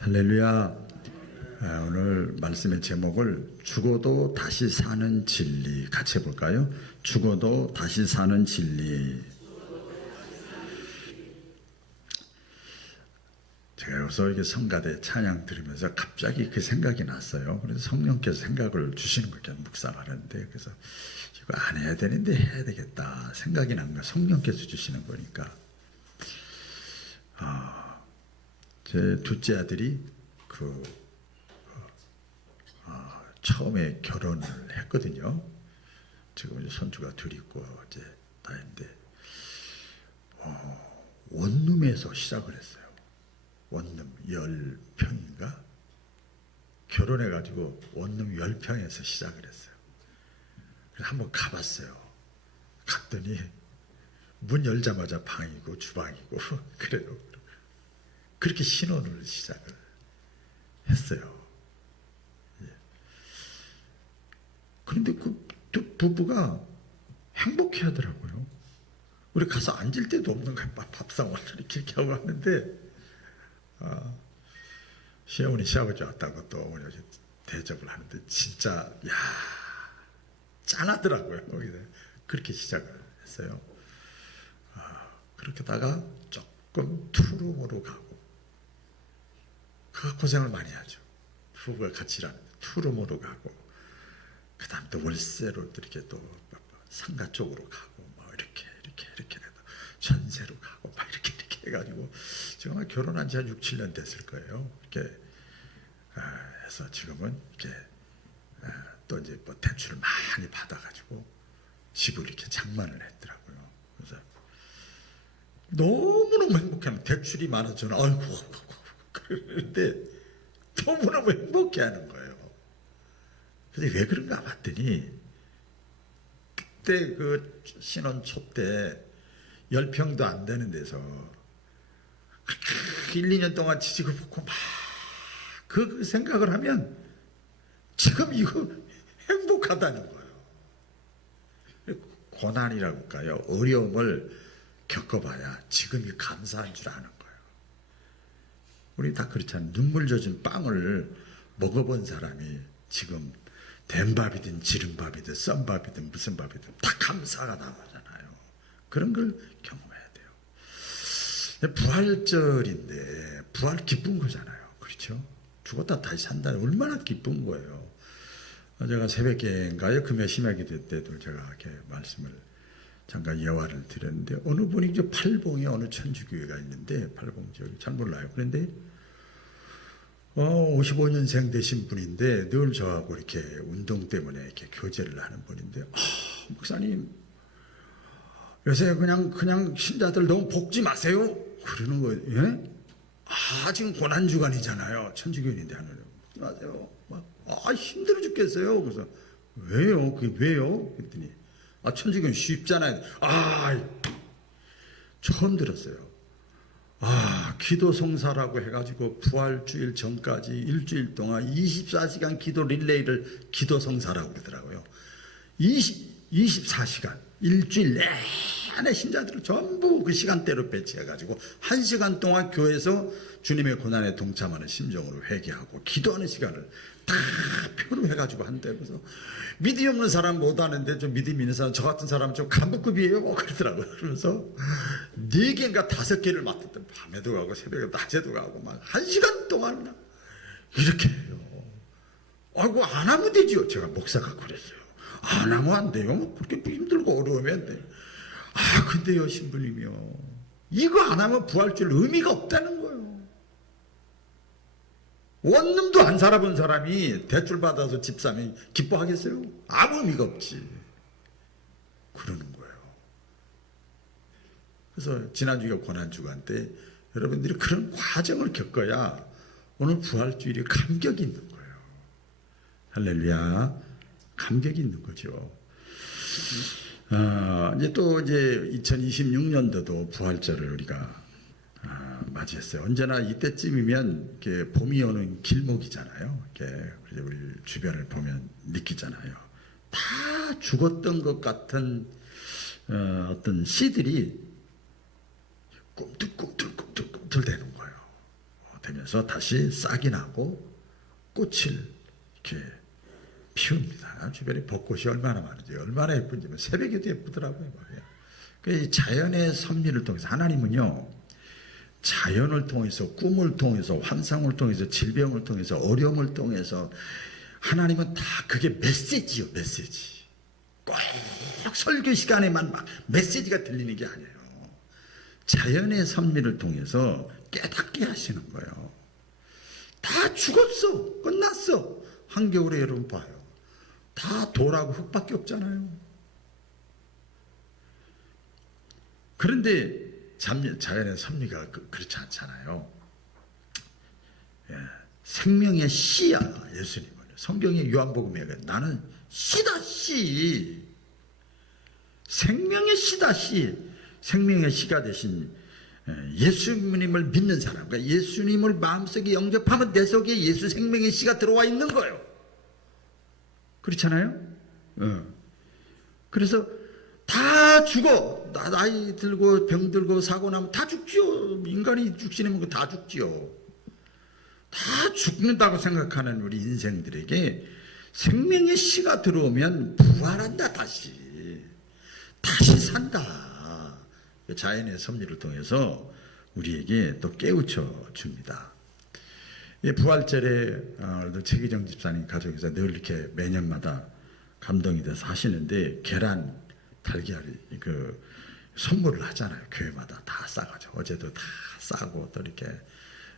할렐루야. 오늘 말씀의 제목을 죽어도 다시 사는 진리 같이 해볼까요? 죽어도 다시 사는 진리. 제가 여기서 이렇게 성가대 찬양 들으면서 갑자기 그 생각이 났어요. 그래서 성령께서 생각을 주시는 거예요. 묵상하는데 그래서 이거 안 해야 되는데 해야 되겠다 생각이 난 거예요. 성령께서 주시는 거니까. 제 둘째 아들이 처음에 결혼을 했거든요. 지금 이제 손주가 둘 있고 이제 다인데 원룸에서 시작을 했어요. 원룸 10평인가? 결혼해가지고 원룸 10평에서 시작을 했어요. 그래서 한번 가봤어요. 갔더니 문 열자마자 방이고 주방이고 그래요. 그렇게 신혼을 시작을 했어요. 그런데 그 부부가 행복해 하더라고요. 우리 가서 앉을 데도 없는 거예요. 밥상 이렇게 하고 왔는데 시어머니 시아버지 왔다고 또 어머니 대접을 하는데 진짜 짠하더라고요. 그렇게 시작을 했어요. 그렇게 다가 조금 투룸으로 가고 그 고생을 많이 하죠. 부부가 같이 일하는데 투룸으로 가고 그 다음 또 월세로 이렇게 또 상가 쪽으로 가고 뭐 이렇게 해도 전세로 가고 막 이렇게 해가지고 지금 아마 결혼한 지 한 6, 7년 됐을 거예요. 이렇게 해서 지금은 이렇게 또 이제 뭐 대출을 많이 받아가지고 집을 이렇게 장만을 했더라고요. 그래서 너무너무 행복해하는 대출이 많아져는 아이고 그런데 너무너무 행복해하는 거예요. 근데 왜 그런가 봤더니 그때 그 신혼 초 때 10평도 안 되는 데서 그렇게 1, 2년 동안 지지고 볶고 막 그 생각을 하면 지금 이거 행복하다는 거예요. 고난이라고 할까요? 어려움을 겪어봐야 지금이 감사한 줄 아는 거예요. 우리 다 그렇잖아요. 눈물 젖은 빵을 먹어본 사람이 지금 된밥이든 지른밥이든 썬밥이든 무슨 밥이든 다 감사가 나오잖아요. 그런 걸 경험해야 돼요. 부활절인데 부활 기쁜 거잖아요. 그렇죠? 죽었다 다시 산다 얼마나 기쁜 거예요. 제가 새벽에인가요? 금요 심야기도 때도 제가 이렇게 말씀을 잠깐 예화를 드렸는데 어느 분이 이제 팔봉에 어느 천주교회가 있는데 팔봉 지역이 잘 몰라요. 그런데 55년생 되신 분인데 늘 저하고 이렇게 운동 때문에 이렇게 교제를 하는 분인데 목사님 요새 그냥 신자들 너무 볶지 마세요 그러는 거예요. 예? 지금 고난주간이잖아요. 천주교인인데 하늘에 볶지 마세요. 힘들어 죽겠어요. 그래서 왜요? 그게 왜요? 그랬더니 천주교는 쉽잖아요. 처음 들었어요. 기도 성사라고 해가지고 부활주일 전까지 일주일 동안 24시간 기도 릴레이를 기도 성사라고 그러더라고요. 24시간 일주일 내내 신자들을 전부 그 시간대로 배치해가지고 1시간 동안 교회에서 주님의 고난에 동참하는 심정으로 회개하고 기도하는 시간을 다 표로 해가지고 한대. 그래서 믿음이 없는 사람 못하는데 좀 믿음이 있는 사람 저 같은 사람은 좀 간부급이에요 그러더라고요. 그러면서 4개인가 5개를 맡았던 밤에도 가고 새벽에 낮에도 가고 막 1시간 동안 이렇게 해요. 안 하면 되지요. 제가 목사가 그랬어요. 안 하면 안 돼요. 그렇게 힘들고 어려우면 안 돼요. 근데요 신부님이요 이거 안 하면 부활주일 의미가 없다는 거예요. 원룸도 안 살아본 사람이 대출 받아서 집 사면 기뻐하겠어요? 아무 의미가 없지. 그러는 거예요. 그래서 지난주가 고난주간 때 여러분들이 그런 과정을 겪어야 오늘 부활주일이 감격이 있는 거예요. 할렐루야. 감격이 있는 거죠. 이제 2026년도도 부활절을 우리가 맞이했어요. 언제나 이때쯤이면 이렇게 봄이 오는 길목이잖아요. 이렇게 우리 주변을 보면 느끼잖아요. 다 죽었던 것 같은 어떤 씨들이 꿈틀꿈틀 되는 거예요. 되면서 다시 싹이 나고 꽃을 이렇게 피웁니다. 주변에 벚꽃이 얼마나 많은지, 얼마나 예쁜지 새벽에도 예쁘더라고요. 그 자연의 섭리를 통해서 하나님은요, 자연을 통해서, 꿈을 통해서, 환상을 통해서, 질병을 통해서, 어려움을 통해서, 하나님은 다 그게 메시지요, 메시지. 꼭 설교 시간에만 막 메시지가 들리는 게 아니에요. 자연의 섭리를 통해서 깨닫게 하시는 거예요. 다 죽었어, 끝났어. 한겨울에 여러분 봐요. 다 돌하고 흙밖에 없잖아요. 그런데 자연의 섭리가 그렇지 않잖아요. 예, 생명의 씨야, 예수님은. 성경의 요한복음에 나는 씨다, 씨. 생명의 씨다, 씨. 생명의 씨가 되신 예수님을 믿는 사람, 그러니까 예수님을 마음속에 영접하면 내 속에 예수 생명의 씨가 들어와 있는 거예요. 그렇잖아요? 그래서 다 죽어. 나이 들고 병 들고 사고 나면 다 죽지요. 인간이 죽시는 거 다 죽지요. 다 죽는다고 생각하는 우리 인생들에게 생명의 씨가 들어오면 부활한다. 다시 산다. 자연의 섭리를 통해서 우리에게 또 깨우쳐 줍니다. 부활절에 최기정 집사님 가족에서 늘 이렇게 매년마다 감동이 돼서 하시는데, 계란, 달걀 그 선물을 하잖아요. 교회마다 다 싸가지고. 어제도 다 싸고 또 이렇게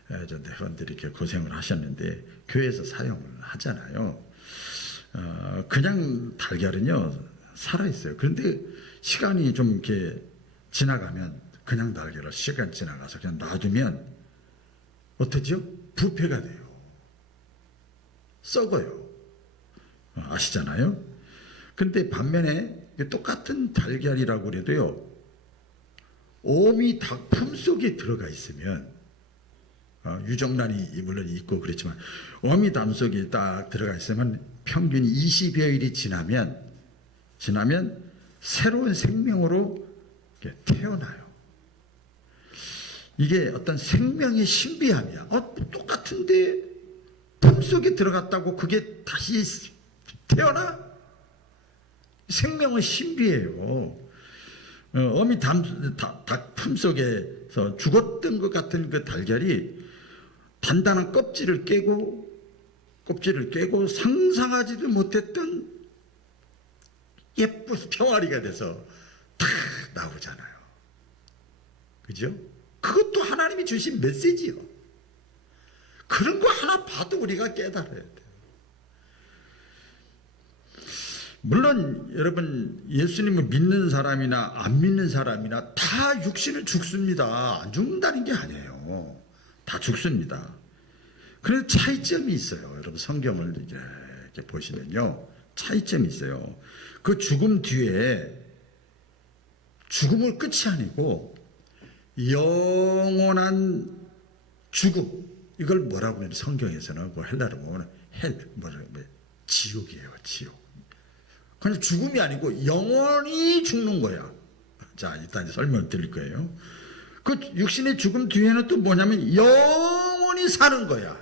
회원들이 이렇게 고생을 하셨는데, 교회에서 사용을 하잖아요. 그냥 달걀은요 살아 있어요. 그런데 시간이 좀 이렇게 지나가면, 그냥 달걀을 시간 지나가서 그냥 놔두면 어떠죠? 부패가 돼요. 썩어요. 아시잖아요? 근데 반면에 똑같은 달걀이라고 그래도요, 어미 닭 품속에 들어가 있으면, 유정란이 물론 있고 그렇지만 어미 닭 속에 딱 들어가 있으면 평균 20여일이 지나면 새로운 생명으로 태어나요. 이게 어떤 생명의 신비함이야. 똑같은데 품속에 들어갔다고 그게 다시 태어나? 생명은 신비해요. 어미 닭 품속에서 죽었던 것 같은 그 달걀이 단단한 껍질을 깨고 상상하지도 못했던 예쁜 병아리가 돼서 탁 나오잖아요. 그죠? 그것도 하나님이 주신 메시지요. 그런 거 하나 봐도 우리가 깨달아야 돼요. 물론 여러분, 예수님을 믿는 사람이나 안 믿는 사람이나 다 육신은 죽습니다. 안 죽는다는 게 아니에요. 다 죽습니다. 그런데 차이점이 있어요. 여러분, 성경을 이렇게 보시면요, 차이점이 있어요. 그 죽음 뒤에, 죽음을 끝이 아니고 영원한 죽음, 이걸 뭐라고 하냐면 성경에서는 그 헬라로 보면 지옥이에요. 지옥. 그냥 죽음이 아니고 영원히 죽는 거야. 자, 일단 설명을 드릴 거예요. 그 육신의 죽음 뒤에는 또 뭐냐면 영원히 사는 거야.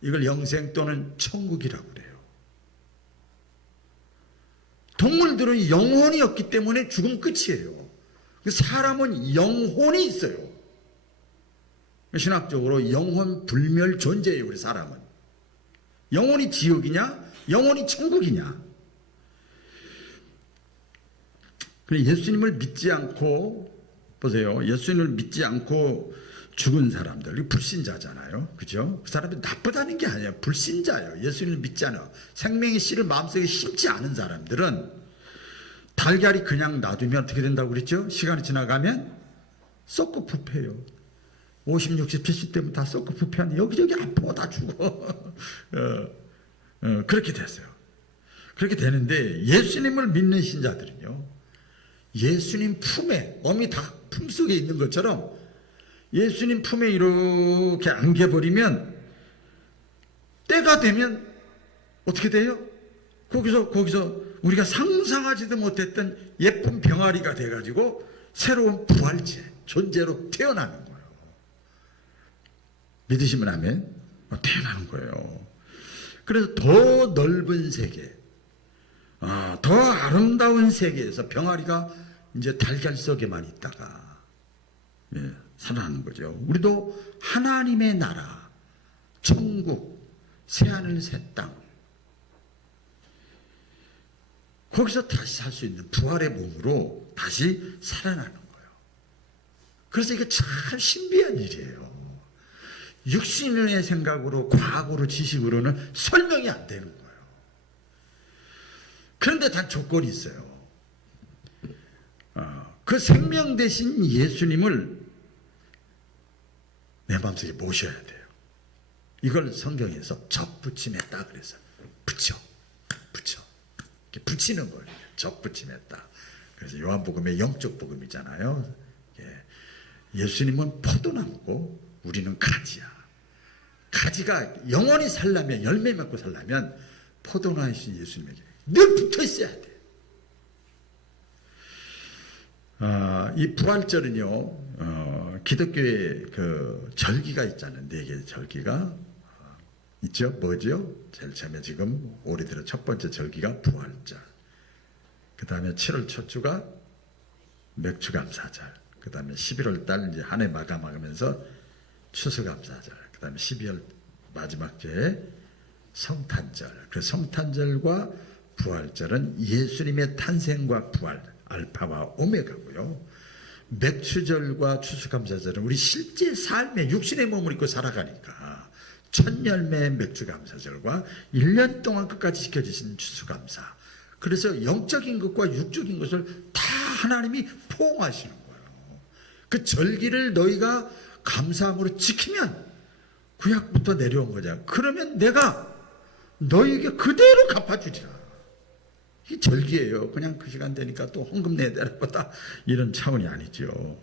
이걸 영생 또는 천국이라고 그래요. 동물들은 영혼이 없기 때문에 죽음 끝이에요. 사람은 영혼이 있어요. 신학적으로 영혼 불멸 존재예요. 우리 사람은. 영혼이 지옥이냐, 영혼이 천국이냐. 예수님을 믿지 않고, 보세요, 예수님을 믿지 않고 죽은 사람들, 불신자잖아요. 그죠? 그 사람이 나쁘다는 게 아니에요. 불신자예요. 예수님을 믿지 않아. 생명의 씨를 마음속에 심지 않은 사람들은 달걀이 그냥 놔두면 어떻게 된다고 그랬죠? 시간이 지나가면 썩고 부패요. 50, 60, 70대면 다 썩고 부패하는, 여기저기 아파, 다 죽어. 그렇게 됐어요. 그렇게 되는데, 예수님을 믿는 신자들은요, 예수님 품에, 어미 닭 품속에 있는 것처럼 예수님 품에 이렇게 안겨버리면, 때가 되면 어떻게 돼요? 거기서 우리가 상상하지도 못했던 예쁜 병아리가 돼가지고 새로운 부활체, 존재로 태어나는 거예요. 믿으시면 아멘. 태어나는 거예요. 그래서 더 넓은 세계, 더 아름다운 세계에서 병아리가 이제 달걀 속에만 있다가 살아나는 거죠. 우리도 하나님의 나라, 천국, 새하늘 새 땅, 거기서 다시 살 수 있는 부활의 몸으로 다시 살아나는 거예요. 그래서 이게 참 신비한 일이에요. 육신의 생각으로, 과학으로, 지식으로는 설명이 안 되는 거예요. 그런데 단 조건이 있어요. 그 생명 대신 예수님을 내 마음속에 모셔야 돼요. 이걸 성경에서 접붙임했다 그래서 붙여 이렇게 붙이는 거예요. 접붙임했다. 그래서 요한복음의 영적 복음이잖아요. 예수님은 포도나무고 우리는 가지야. 가지가 영원히 살려면, 열매 맺고 살려면 포도나무이신 예수님에게 늘 붙어 있어야 돼. 이 부활절은요, 기독교의 그 절기가 있잖아요. 4개의 절기가 있죠. 뭐죠? 제일 처음에 지금 올해 들어 첫 번째 절기가 부활절. 그 다음에 7월 첫 주가 맥주감사절. 그 다음에 11월 달 이제 한 해 마감하면서 추수감사절. 그 다음에 12월 마지막 주에 성탄절. 그래서 성탄절과 부활절은 예수님의 탄생과 부활, 알파와 오메가고요. 맥추절과 추수감사절은 우리 실제 삶의 육신의 몸을 입고 살아가니까 첫 열매 맥주감사절과 1년 동안 끝까지 지켜주신 추수감사. 그래서 영적인 것과 육적인 것을 다 하나님이 포옹하시는 거예요. 그 절기를 너희가 감사함으로 지키면 구약부터 내려온 거잖아. 그러면 내가 너희에게 그대로 갚아주리라. 이 절기예요. 그냥 그 시간 되니까 또 헌금 내야 되나 보다 이런 차원이 아니죠.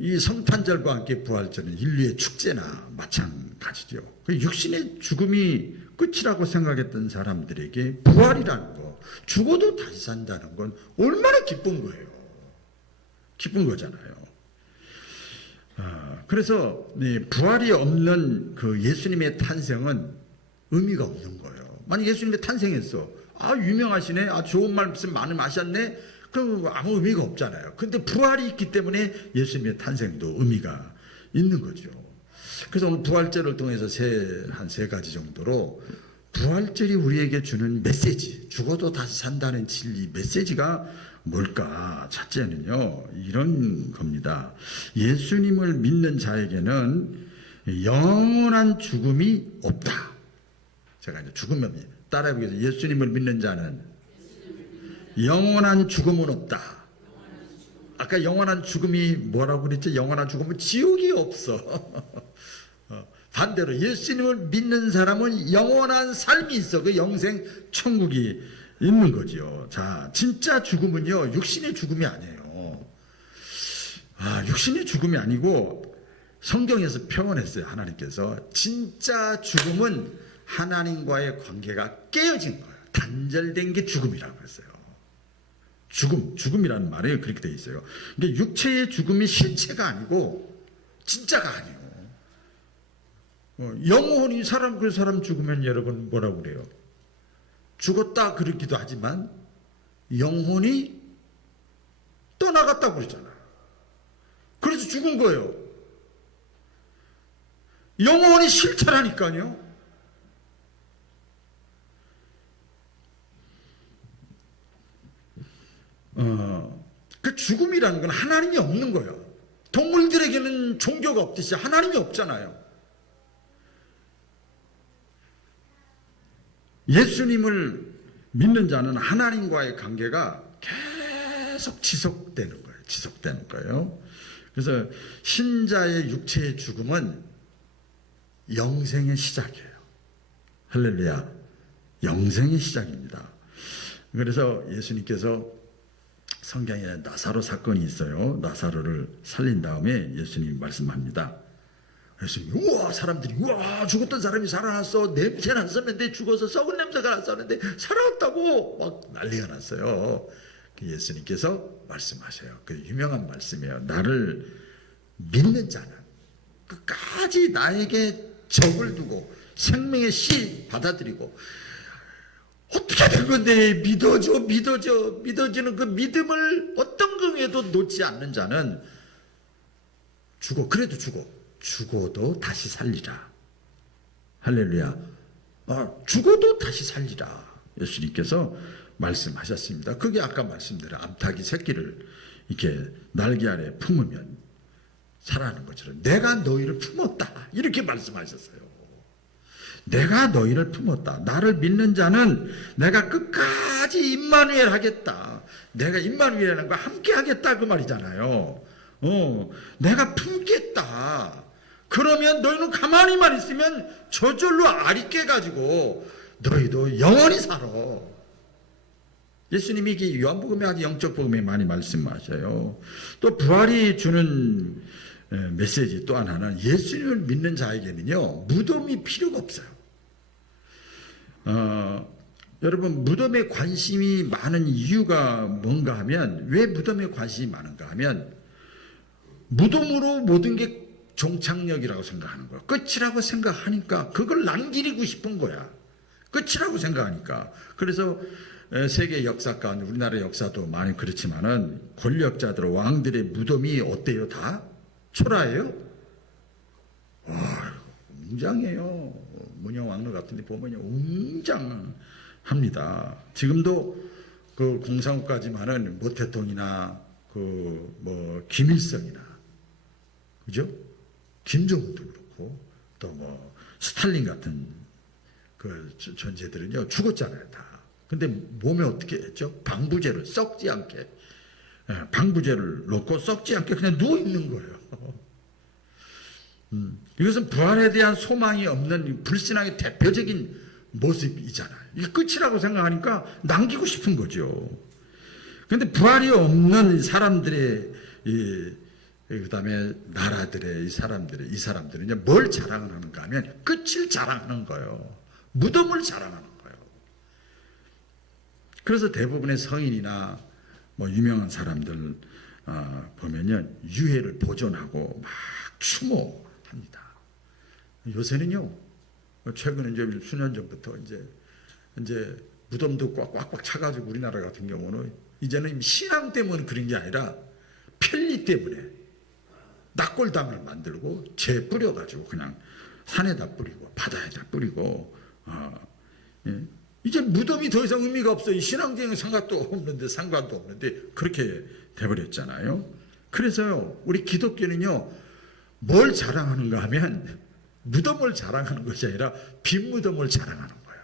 이 성탄절과 함께 부활절은 인류의 축제나 마찬가지죠. 육신의 죽음이 끝이라고 생각했던 사람들에게 부활이라는 거, 죽어도 다시 산다는 건 얼마나 기쁜 거예요. 기쁜 거잖아요. 그래서 부활이 없는 그 예수님의 탄생은 의미가 없는 거예요. 만약 예수님이 탄생했어, 유명하시네, 좋은 말씀 많이 하셨네, 그럼 아무 의미가 없잖아요. 근데 부활이 있기 때문에 예수님의 탄생도 의미가 있는 거죠. 그래서 오늘 부활절을 통해서 한 세 가지 정도로 부활절이 우리에게 주는 메시지, 죽어도 다시 산다는 진리 메시지가 뭘까? 첫째는요, 이런 겁니다. 예수님을 믿는 자에게는 영원한 죽음이 없다. 제가 이제 죽음을 따라해보겠습니다. 예수님을 믿는 자는 영원한 죽음은 없다. 아까 영원한 죽음이 뭐라고 그랬죠? 영원한 죽음은 지옥이 없어. 반대로 예수님을 믿는 사람은 영원한 삶이 있어. 그 영생 천국이 있는 거죠. 자, 진짜 죽음은요, 육신의 죽음이 아니에요. 육신의 죽음이 아니고 성경에서 표현했어요. 하나님께서 진짜 죽음은 하나님과의 관계가 깨어진 거예요. 단절된 게 죽음이라고 했어요. 죽음이라는 말에 그렇게 되어 있어요. 그러니까 육체의 죽음이 실체가 아니고 진짜가 아니에요. 영혼이 그 사람 죽으면 여러분 뭐라고 그래요? 죽었다 그러기도 하지만 영혼이 떠나갔다고 그러잖아요. 그래서 죽은 거예요. 영혼이 실체라니까요. 그 죽음이라는 건 하나님이 없는 거예요. 동물들에게는 종교가 없듯이 하나님이 없잖아요. 예수님을 믿는 자는 하나님과의 관계가 계속 지속되는 거예요. 그래서 신자의 육체의 죽음은 영생의 시작이에요. 할렐루야. 영생의 시작입니다. 그래서 예수님께서 성경에 나사로 사건이 있어요. 나사로를 살린 다음에 예수님이 말씀합니다. 예수님이 사람들이 죽었던 사람이 살아났어. 냄새 났었는데 죽어서 썩은 냄새가 났었는데 살아났다고 막 난리가 났어요. 예수님께서 말씀하셔요. 그 유명한 말씀이에요. 나를 믿는 자는 끝까지 나에게 적을 두고 생명의 씨 받아들이고 어떻게 된 건데 믿어지는 그 믿음을 어떤 경우에도 놓지 않는 자는 죽어도 다시 살리라. 할렐루야. 죽어도 다시 살리라. 예수님께서 말씀하셨습니다. 그게 아까 말씀드린 암탉이 새끼를 이렇게 날개 아래 품으면 살아나는 것처럼 내가 너희를 품었다. 이렇게 말씀하셨어요. 내가 너희를 품었다. 나를 믿는 자는 내가 끝까지 임마누엘 하겠다. 내가 임마누엘이라는 거 함께 하겠다 그 말이잖아요. 내가 품겠다. 그러면 너희는 가만히만 있으면 저절로 알이 깨가지고 너희도 영원히 살아. 예수님이 이게 요한복음에 아주 영적 복음에 많이 말씀하셔요. 또 부활이 주는 메시지 또 하나는 예수님을 믿는 자에게는요 무덤이 필요가 없어요. 여러분 무덤에 관심이 많은 이유가 뭔가 하면 왜 무덤에 관심이 많은가 하면 무덤으로 모든 게 종착역이라고 생각하는 거야. 끝이라고 생각하니까 그걸 남기고 싶은 거야. 끝이라고 생각하니까. 그래서 세계 역사 가운데 우리나라 역사도 많이 그렇지만은 권력자들 왕들의 무덤이 어때요? 다 초라해요? 웅장해요. 문영왕릉 같은 데 보면요 웅장합니다. 지금도 그 공산국가지만은 모태통이나 그 뭐 김일성이나 그죠? 김정은도 그렇고 또 뭐 스탈린 같은 그 존재들은요 죽었잖아요 다. 근데 몸에 어떻게 했죠? 방부제를 썩지 않게 방부제를 놓고 썩지 않게 그냥 누워 있는 거예요. 이것은 부활에 대한 소망이 없는 불신앙의 대표적인 모습이잖아요. 이게 끝이라고 생각하니까 남기고 싶은 거죠. 그런데 부활이 없는 사람들의 그다음에 나라들의 이 사람들은요 뭘 자랑을 하는가 하면 끝을 자랑하는 거예요. 무덤을 자랑하는 거예요. 그래서 대부분의 성인이나 뭐 유명한 사람들 보면요 유해를 보존하고 막 추모합니다. 요새는요 최근에 이제 수년 전부터 이제 무덤도 꽉꽉 차가지고 우리나라 같은 경우는 이제는 신앙 때문에 그런 게 아니라 편리 때문에 낙골당을 만들고 재 뿌려가지고 그냥 산에다 뿌리고 바다에다 뿌리고 이제 무덤이 더 이상 의미가 없어요. 신앙적인 상관도 없는데 그렇게 돼버렸잖아요. 그래서요 우리 기독교는요 뭘 자랑하는가 하면 무덤을 자랑하는 것이 아니라 빈 무덤을 자랑하는 거예요.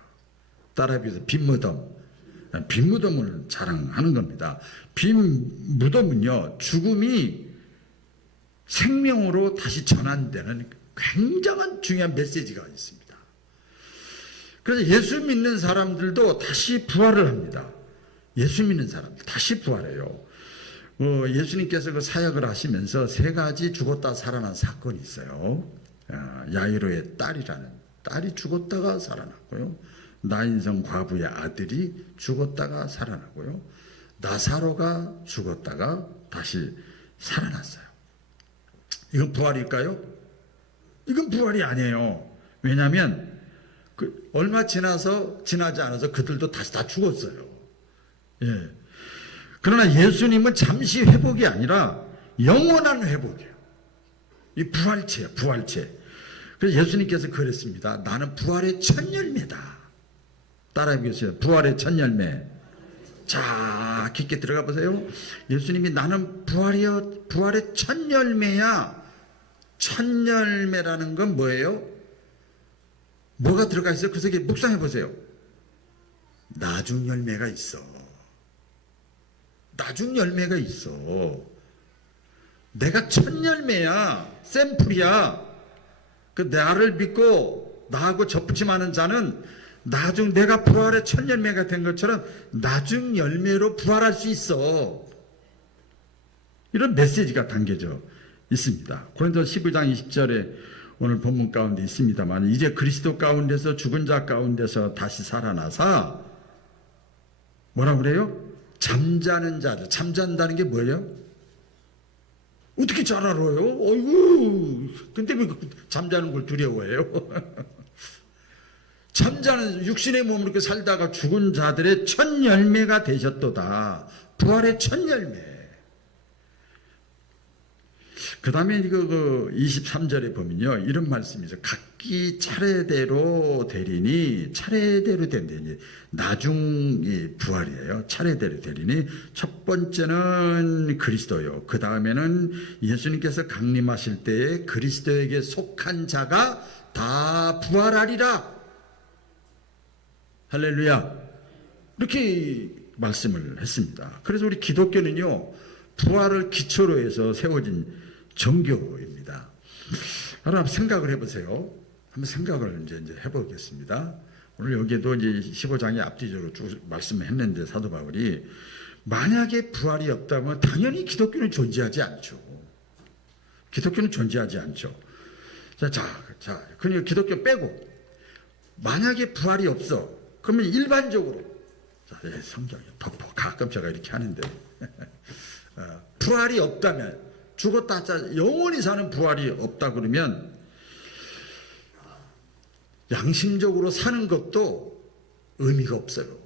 따라해서 빈 무덤을 자랑하는 겁니다. 빈 무덤은요 죽음이 생명으로 다시 전환되는 굉장한 중요한 메시지가 있습니다. 그래서 예수 믿는 사람들도 다시 부활을 합니다. 예수 믿는 사람들 다시 부활해요. 예수님께서 그 사역을 하시면서 세 가지 죽었다 살아난 사건이 있어요. 야이로의 딸이 죽었다가 살아났고요. 나인성 과부의 아들이 죽었다가 살아나고요. 나사로가 죽었다가 다시 살아났어요. 이건 부활일까요? 이건 부활이 아니에요. 왜냐하면 얼마 지나지 않아서 그들도 다시 다 죽었어요. 예. 그러나 예수님은 잠시 회복이 아니라 영원한 회복이에요. 이 부활체예요. 부활체. 그래서 예수님께서 그랬습니다. 나는 부활의 첫 열매다. 따라해보세요. 부활의 첫 열매. 자, 깊게 들어가 보세요. 예수님이 나는 부활의 첫 열매야. 첫 열매라는 건 뭐예요? 뭐가 들어가 있어요? 그 속에 묵상해 보세요. 나중 열매가 있어. 나중 열매가 있어. 내가 첫 열매야. 샘플이야. 그 나를 믿고 나하고 접붙임하는 자는 나중 내가 부활의 첫 열매가 된 것처럼 나중 열매로 부활할 수 있어. 이런 메시지가 담겨져 있습니다. 고린도서 12장 20절에 오늘 본문 가운데 있습니다만 이제 그리스도 가운데서 죽은 자 가운데서 다시 살아나사 뭐라고 그래요? 잠자는 자들. 잠잔다는 게 뭐예요? 어떻게 잘 알아요? 어이구, 근데 왜 잠자는 걸 두려워해요? 잠자는 육신의 몸으로 이렇게 살다가 죽은 자들의 첫 열매가 되셨도다. 부활의 첫 열매. 그 다음에 이거 23절에 보면요, 이런 말씀이 있어요. 각기 차례대로 되리니, 차례대로 된다니, 나중이 부활이에요. 차례대로 되리니, 첫 번째는 그리스도요. 그 다음에는 예수님께서 강림하실 때에 그리스도에게 속한 자가 다 부활하리라. 할렐루야. 이렇게 말씀을 했습니다. 그래서 우리 기독교는요, 부활을 기초로 해서 세워진 종교입니다. 여러분 생각을 해보세요. 한번 생각을 이제 해보겠습니다. 오늘 여기에도 이제 15장의 앞뒤적으로 쭉 말씀을 했는데 사도 바울이 만약에 부활이 없다면 당연히 기독교는 존재하지 않죠. 기독교는 존재하지 않죠. 그러니까 기독교 빼고 만약에 부활이 없어. 그러면 일반적으로 성경에 가끔 제가 이렇게 하는데 부활이 없다면 죽었다 영원히 사는 부활이 없다 그러면 양심적으로 사는 것도 의미가 없어요.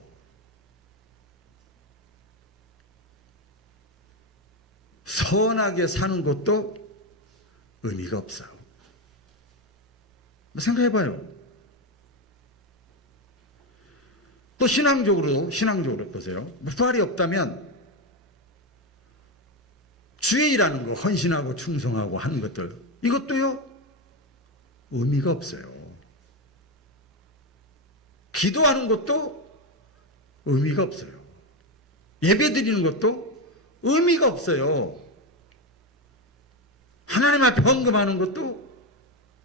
선하게 사는 것도 의미가 없어요. 생각해봐요. 또 신앙적으로 보세요. 부활이 없다면 주의 일하는 거, 헌신하고 충성하고 하는 것들, 이것도요 의미가 없어요. 기도하는 것도 의미가 없어요. 예배 드리는 것도 의미가 없어요. 하나님 앞에 헌금하는 것도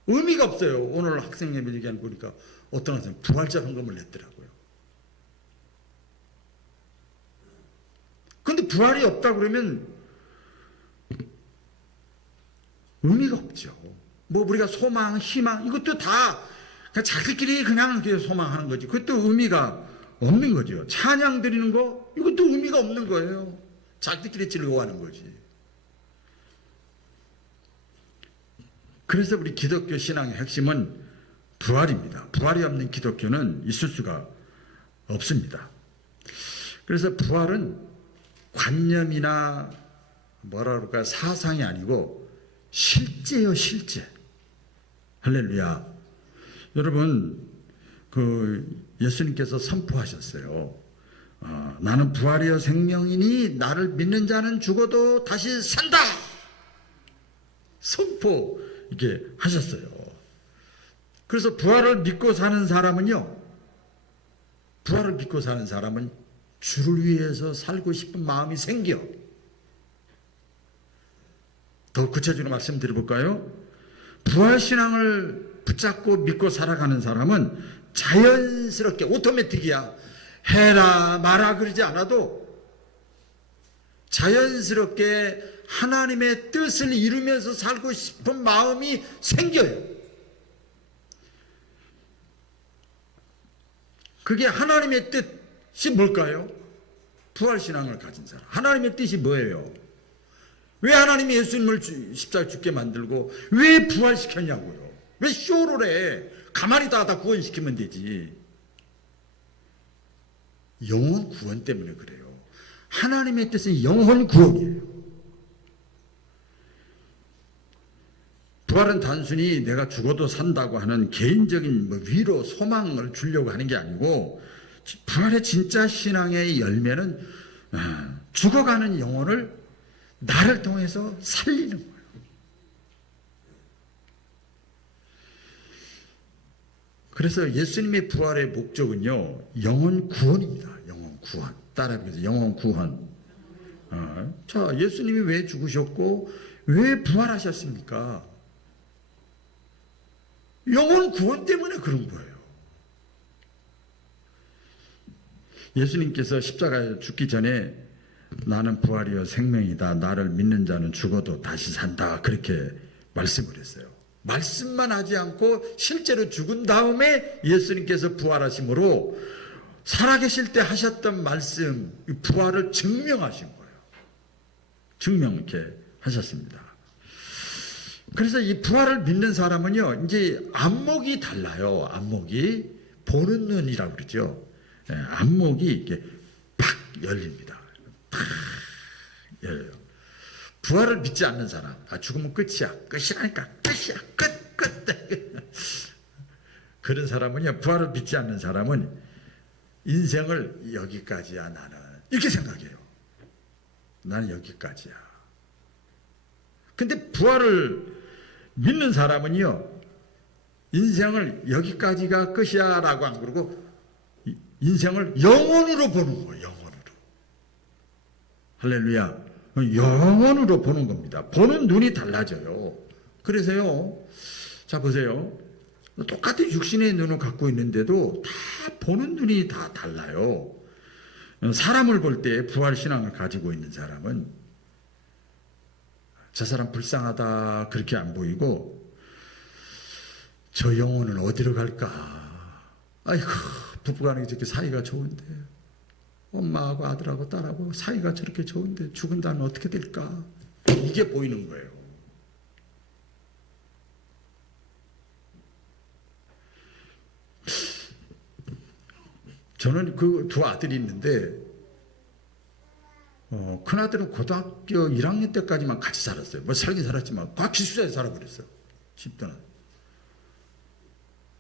의미가 없어요. 오늘 학생 예배 얘기하는 거 보니까 어떤 학생은 부활절 헌금을 냈더라고요. 근데 부활이 없다 그러면 의미가 없죠. 뭐 우리가 소망, 희망 이것도 다 그냥 자기들끼리 그냥 소망하는 거지. 그것도 의미가 없는 거죠. 찬양 드리는 거 이것도 의미가 없는 거예요. 자기들끼리 즐거워하는 거지. 그래서 우리 기독교 신앙의 핵심은 부활입니다. 부활이 없는 기독교는 있을 수가 없습니다. 그래서 부활은 관념이나 뭐라 그럴까 사상이 아니고 실제요, 실제. 할렐루야. 여러분, 예수님께서 선포하셨어요. 나는 부활이요 생명이니 나를 믿는 자는 죽어도 다시 산다. 선포 이렇게 하셨어요. 그래서 부활을 믿고 사는 사람은요, 주를 위해서 살고 싶은 마음이 생겨. 더 구체적으로 말씀드려볼까요? 부활신앙을 붙잡고 믿고 살아가는 사람은 자연스럽게 오토매틱이야. 해라 마라 그러지 않아도 자연스럽게 하나님의 뜻을 이루면서 살고 싶은 마음이 생겨요. 그게 하나님의 뜻이 뭘까요? 부활신앙을 가진 사람. 하나님의 뜻이 뭐예요? 왜 하나님이 예수님을 십자가 죽게 만들고 왜 부활시켰냐고요? 왜 쇼를 해? 가만히 다 구원시키면 되지. 영혼 구원 때문에 그래요. 하나님의 뜻은 영혼 구원이에요. 부활은 단순히 내가 죽어도 산다고 하는 개인적인 위로 소망을 주려고 하는 게 아니고, 부활의 진짜 신앙의 열매는 죽어가는 영혼을 나를 통해서 살리는 거예요. 그래서 예수님의 부활의 목적은요, 영혼 구원입니다. 영혼 구원. 따라해보세요. 영혼 구원. 자, 예수님이 왜 죽으셨고 왜 부활하셨습니까? 영혼 구원 때문에 그런 거예요. 예수님께서 십자가에 죽기 전에 나는 부활이요 생명이다. 나를 믿는 자는 죽어도 다시 산다. 그렇게 말씀을 했어요. 말씀만 하지 않고 실제로 죽은 다음에 예수님께서 부활하심으로 살아계실 때 하셨던 말씀, 부활을 증명하신 거예요. 증명 이렇게 하셨습니다. 그래서 이 부활을 믿는 사람은요, 이제 안목이 달라요. 안목이 보는 눈이라고 그러죠. 예, 안목이 이렇게 팍 열립니다. 팍 열려요. 부활을 믿지 않는 사람, 죽으면 끝이야. 끝이라니까. 끝이야. 끝. 그런 사람은요, 부활을 믿지 않는 사람은 인생을 여기까지야 나는. 이렇게 생각해요. 나는 여기까지야. 근데 부활을 믿는 사람은요, 인생을 여기까지가 끝이야 라고 안 그러고 인생을 영원으로 보는 거예요. 영원으로. 할렐루야. 영원으로 보는 겁니다. 보는 눈이 달라져요. 그래서요, 자 보세요. 똑같은 육신의 눈을 갖고 있는데도 다 보는 눈이 다 달라요. 사람을 볼 때 부활신앙을 가지고 있는 사람은 저 사람 불쌍하다 그렇게 안 보이고, 저 영혼은 어디로 갈까? 아이고, 부부간에 저렇게 사이가 좋은데, 엄마하고 아들하고 딸하고 사이가 저렇게 좋은데 죽은 다음에 어떻게 될까? 이게 보이는 거예요. 저는 그 두 아들이 있는데, 큰아들은 고등학교 1학년 때까지만 같이 살았어요. 뭐 살긴 살았지만 다 기숙사에 살아버렸어요. 10대는.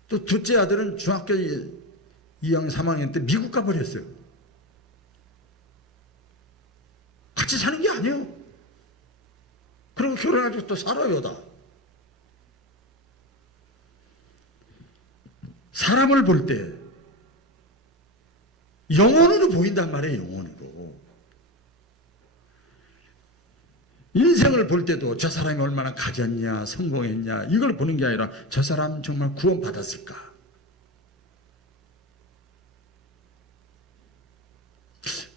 또 둘째 아들은 중학교 2학년, 3학년 때 미국 가버렸어요. 같이 사는 게 아니에요. 그리고 결혼해가지고 또 살아요, 다. 사람을 볼 때 영혼으로 보인단 말이에요, 영혼으로. 인생을 볼 때도 저 사람이 얼마나 가졌냐, 성공했냐, 이걸 보는 게 아니라 저 사람 정말 구원받았을까?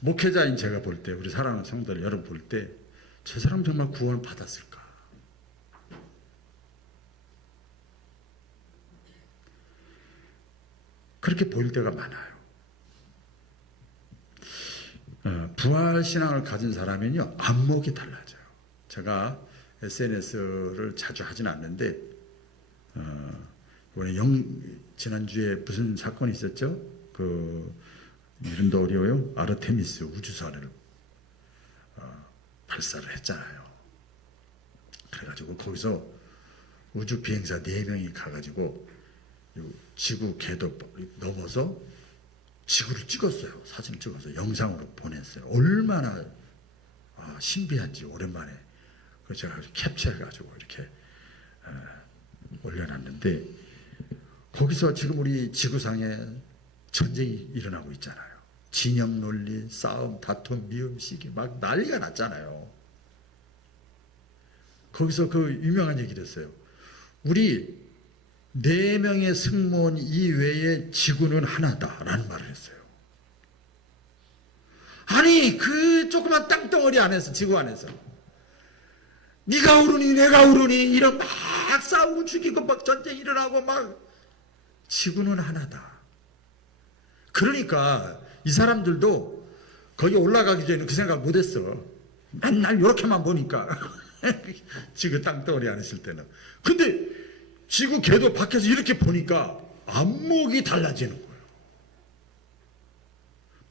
목회자인 제가 볼 때, 우리 사랑하는 성도들 여러분 볼 때, 저 사람 정말 구원받았을까? 그렇게 보일 때가 많아요. 부활신앙을 가진 사람은요, 안목이 달라져요. 제가 SNS를 자주 하진 않는데, 이번에 지난주에 무슨 사건이 있었죠? 이름도 어려워요. 아르테미스 우주선을 발사를 했잖아요. 그래가지고 거기서 우주 비행사 4명이 가가지고 지구 궤도 넘어서 지구를 찍었어요. 사진을 찍어서 영상으로 보냈어요. 얼마나 신비한지 오랜만에. 그래서 제가 캡처해가지고 이렇게 올려놨는데, 거기서 지금 우리 지구상에 전쟁이 일어나고 있잖아요. 진영 논리, 싸움, 다툼, 미움, 시기 막 난리가 났잖아요. 거기서 그 유명한 얘기를 했어요. 우리 4명의 승무원 이외에 지구는 하나다라는 말을 했어요. 아니, 그 조그만 땅덩어리 안에서, 지구 안에서 네가 오르니 내가 오르니 이런 막 싸우고 죽이고 막 전쟁 일어나고 막, 지구는 하나다. 그러니까 이 사람들도 거기 올라가기 전에 그 생각 못했어. 맨날 이렇게만 보니까 지구 땅덩어리 안 있을 때는. 근데 지구 궤도 밖에서 이렇게 보니까 안목이 달라지는 거예요.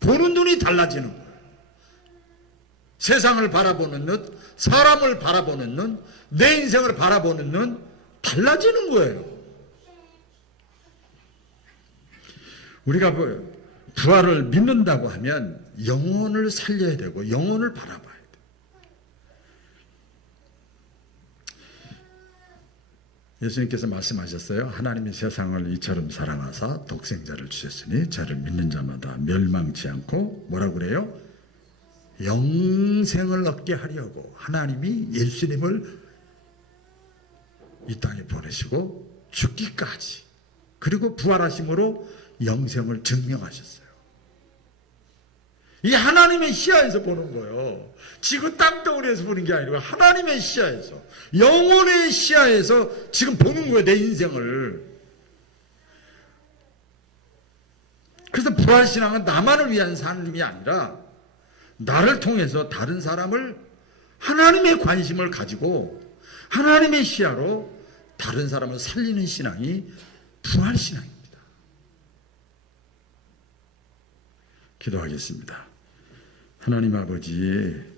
보는 눈이 달라지는 거예요. 세상을 바라보는 눈, 사람을 바라보는 눈, 내 인생을 바라보는 눈 달라지는 거예요. 우리가 부활을 믿는다고 하면 영혼을 살려야 되고 영혼을 바라봐야 돼요. 예수님께서 말씀하셨어요. 하나님이 세상을 이처럼 사랑하사 독생자를 주셨으니 저를 믿는 자마다 멸망치 않고 뭐라고 그래요? 영생을 얻게 하려고 하나님이 예수님을 이 땅에 보내시고 죽기까지, 그리고 부활하심으로 영생을 증명하셨어요. 이 하나님의 시야에서 보는 거예요. 지구 땅덩어리에서 보는 게 아니고 하나님의 시야에서, 영혼의 시야에서 지금 보는 거예요, 내 인생을. 그래서 부활신앙은 나만을 위한 삶이 아니라, 나를 통해서 다른 사람을 하나님의 관심을 가지고 하나님의 시야로 다른 사람을 살리는 신앙이 부활신앙입니다. 기도하겠습니다. 하나님 아버지,